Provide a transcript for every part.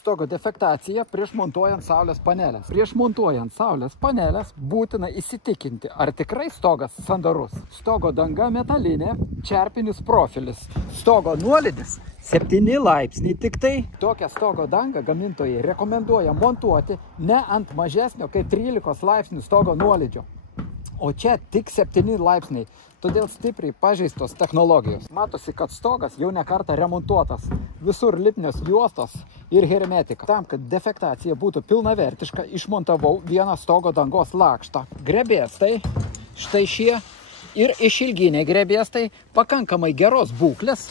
Stogo defektacija prieš montuojant saulės panelės. Prieš montuojant saulės panelės būtina įsitikinti, ar tikrai stogas sandarus. Stogo danga metalinė, čerpinis profilis. Stogo nuolydis 7 laipsniai tik tai. Tokią stogo dangą gamintojai rekomenduoja montuoti ne ant mažesnio kaip 13 laipsnių stogo nuolydžio. O čia tik 7 laipsniai. Todėl stipriai pažeistos technologijos. Matosi, kad stogas jau ne kartą remontuotas. Visur lipnios juostos ir hermetika. Tam, kad defektacija būtų pilnavertiška, išmontavau vieną stogo dangos lakštą. Grebėstai, štai šie, ir išilginiai grebėstai pakankamai geros būklės,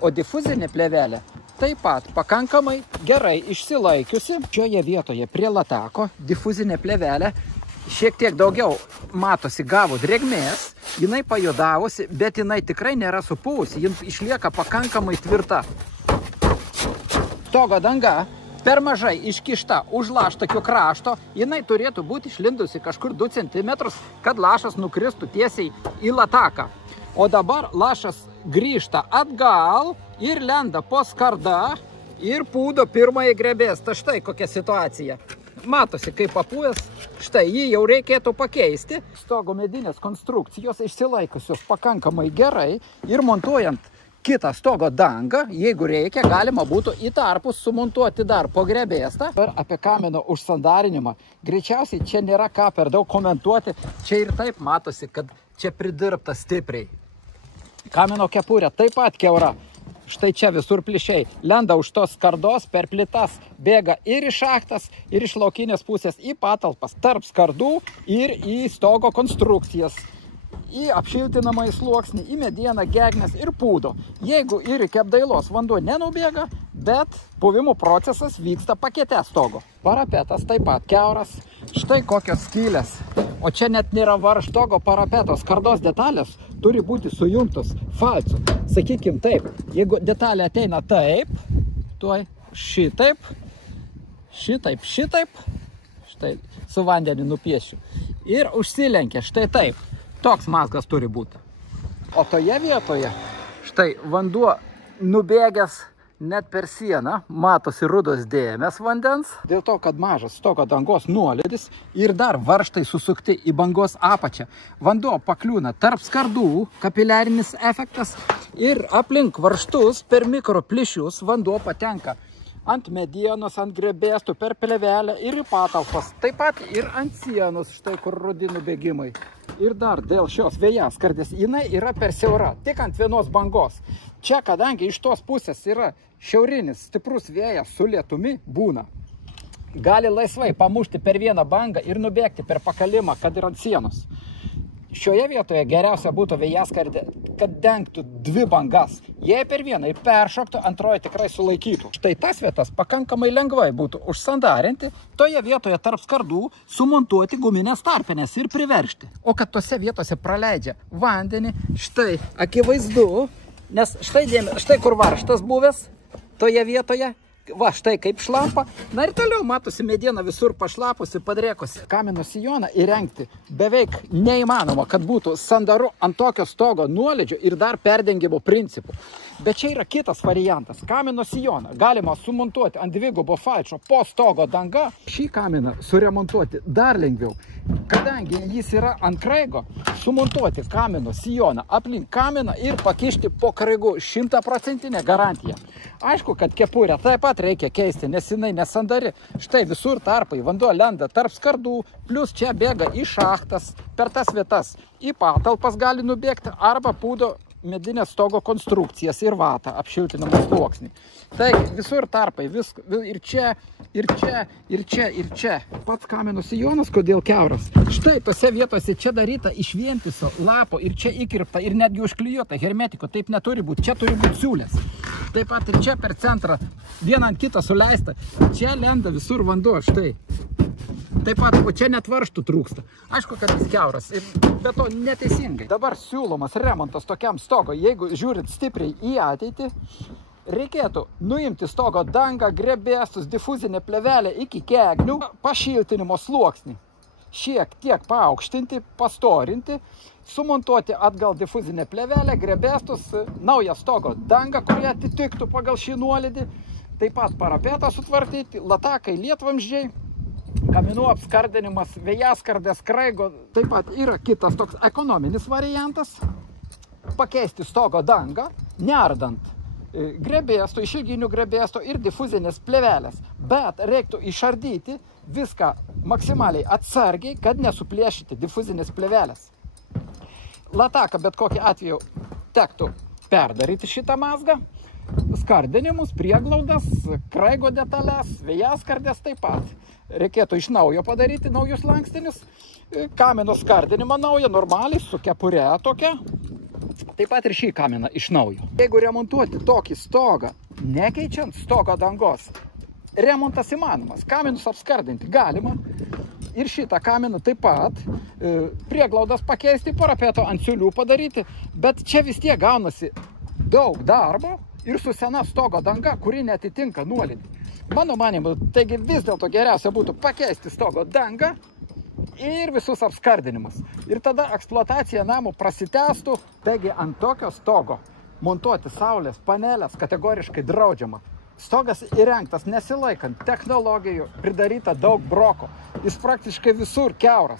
o difuzinė plėvelė taip pat pakankamai gerai išsilaikiusi. Šioje vietoje prie latako difuzinė plėvelė šiek tiek daugiau matosi gavo drėgmės, jinai pajudavusi, bet jinai tikrai nėra supūvusi, jin išlieka pakankamai tvirta. Stogo danga per mažai iškišta už laštakio krašto, jinai turėtų būti išlindusi kažkur 2 cm, kad lašas nukristų tiesiai į lataką. O dabar lašas grįžta atgal ir lenda po skarda ir pūdo pirmąjį grebėstą. Štai kokia situacija. Matosi, kaip papūęs, štai jį jau reikėtų pakeisti. Stogo medinės konstrukcijos išsilaikusios pakankamai gerai ir montuojant kitą stogo dangą, jeigu reikia, galima būtų į tarpus sumontuoti dar po grebėstą. Ir apie kamino užsandarinimą. Greičiausiai čia nėra ką per daug komentuoti. Čia ir taip matosi, kad čia pridirbta stipriai. Kamino kepurė taip pat kiaura. Štai čia visur plyšiai. Lenda už tos skardos, per plytas bėga ir iš šachtas, ir iš laukinės pusės į patalpas, tarp skardų ir į stogo konstrukcijas, į apšiltinamąjį sluoksnį, į medieną, gegnes ir pūdo. Jeigu ir iki apdailos vanduo nenubėga, bet puvimo procesas vyksta pakete stogo. Parapetas taip pat kiauras. Štai kokios skylės. O čia net nėra varžtogo parapeto. Skardos detalės turi būti sujungtos falcu. Sakykim taip, jeigu detalė ateina taip, tuoj šitaip, šitaip, šitaip, štai su vandeniu nupiešiu, ir užsilenkia štai taip. Toks mazgas turi būti. O toje vietoje, štai vanduo nubėgęs net per sieną, matosi rudos dėmės vandens, dėl to, kad mažas stogo dangos nuolydis ir dar varžtai susukti į bangos apačią. Vanduo pakliūna tarp skardų, kapiliarinis efektas, ir aplink varžtus per mikroplyšius vanduo patenka ant medienos, ant grebėstų, per plėvelę ir į patalpas. Taip pat ir ant sienos, štai kur rudi nubėgimai. Ir dar dėl šios vėjaskardės, jinai yra per siaura, tik ant vienos bangos. Čia, kadangi iš tos pusės yra šiaurinis stiprus vėjas su lietumi būna, gali laisvai pamušti per vieną bangą ir nubėgti per pakalimą, kad ir ant sienos. Šioje vietoje geriausia būtų vėjaskardė, kad dengtų 2 bangas. Jei per vieną ir peršoktų, antroji tikrai sulaikytų. Štai tas vietas pakankamai lengvai būtų užsandarinti, toje vietoje tarp skardų sumontuoti guminės tarpinės ir priveržti. O kad tose vietose praleidžia vandenį, štai akivaizdu, nes štai kur varžtas buvęs toje vietoje. Va, štai kaip šlampa. Na ir toliau matosi mediena visur pašlapusi, padrėkusi. Kamino sijoną įrengti beveik neįmanoma, kad būtų sandaru ant tokio stogo nuolydžio ir dar perdengimo principų. Bet čia yra kitas variantas. Kamino sijoną galima sumontuoti ant 2 falčo po stogo danga. Šį kaminą suremontuoti dar lengviau. Kadangi jis yra ant kraigo, sumontuoti kamino sijoną aplink kaminą ir pakišti po kraigu 100% garantija. Aišku, kad kepurę taip pat reikia keisti, nes jinai nesandari. Štai visur tarpai, vanduo lenda tarp skardų, plus čia bėga į šachtas, per tas vietas į patalpas gali nubėgti arba pūdo medinės stogo konstrukcijas ir vatą, apšiltinamą sluoksnį. Tai visur tarpai, ir čia, ir čia, ir čia, ir čia. Pats kamino sijonas, kodėl kiauras? Štai tose vietose čia daryta iš vientiso lapo ir čia įkirpta ir netgi užklijuota hermetiko. Taip neturi būti, čia turi būti siūlės. Taip pat ir čia per centrą vieną ant kitą suleista. Čia lenda visur vanduo, štai. Taip pat, o čia net varžtų trūksta. Aišku, kad jis kiauras, bet to neteisingai. Dabar siūlomas remontas tokiam stogo, jeigu žiūrint stipriai į ateitį, reikėtų nuimti stogo dangą, grebėstus, difuzinę plėvelę iki kegnių, pašiltinimo sluoksnį šiek tiek paaukštinti, pastorinti, sumontuoti atgal difuzinę plėvelę, grebėstus, naują stogo dangą, kurie atitiktų pagal šį nuolydį, taip pat parapetą sutvarkyti, latakai, lietvamzdžiai, kaminų apskardinimas, vėjaskardės, kraigo. Taip pat yra kitas toks ekonominis variantas – pakeisti stogo dangą, neardant grebėstų, išilginių grebėstų ir difuzinės plėvelės. Bet reiktų išardyti viską maksimaliai atsargiai, kad nesuplėšyti difuzinės plėvelės. Lataką bet kokį atveju tektų perdaryti šitą mazgą. Skardinimus, prieglaudas, kraigo detalės, vėjaskardės taip pat. Reikėtų iš naujo padaryti naujus lankstinius. Kamino skardinimą naują, normaliai, su kepure tokia. Taip pat ir šį kaminą iš naujo. Jeigu remontuoti tokį stogą, nekeičiant stogo dangos, remontas įmanomas. Kaminus apskardinti galima. Ir šitą kaminą taip pat prieglaudas pakeisti, parapeto ant siūlių padaryti. Bet čia vis tiek gaunasi daug darbo ir su sena stogo danga, kuri netitinka nuolydį. Mano manimu, taigi vis dėlto geriausia būtų pakeisti stogo dangą ir visus apskardinimus. Ir tada eksploatacija namų prasitęstų, taigi ant tokio stogo montuoti saulės panelės kategoriškai draudžiama. Stogas įrengtas nesilaikant technologijų, pridaryta daug broko. Jis praktiškai visur kiauras.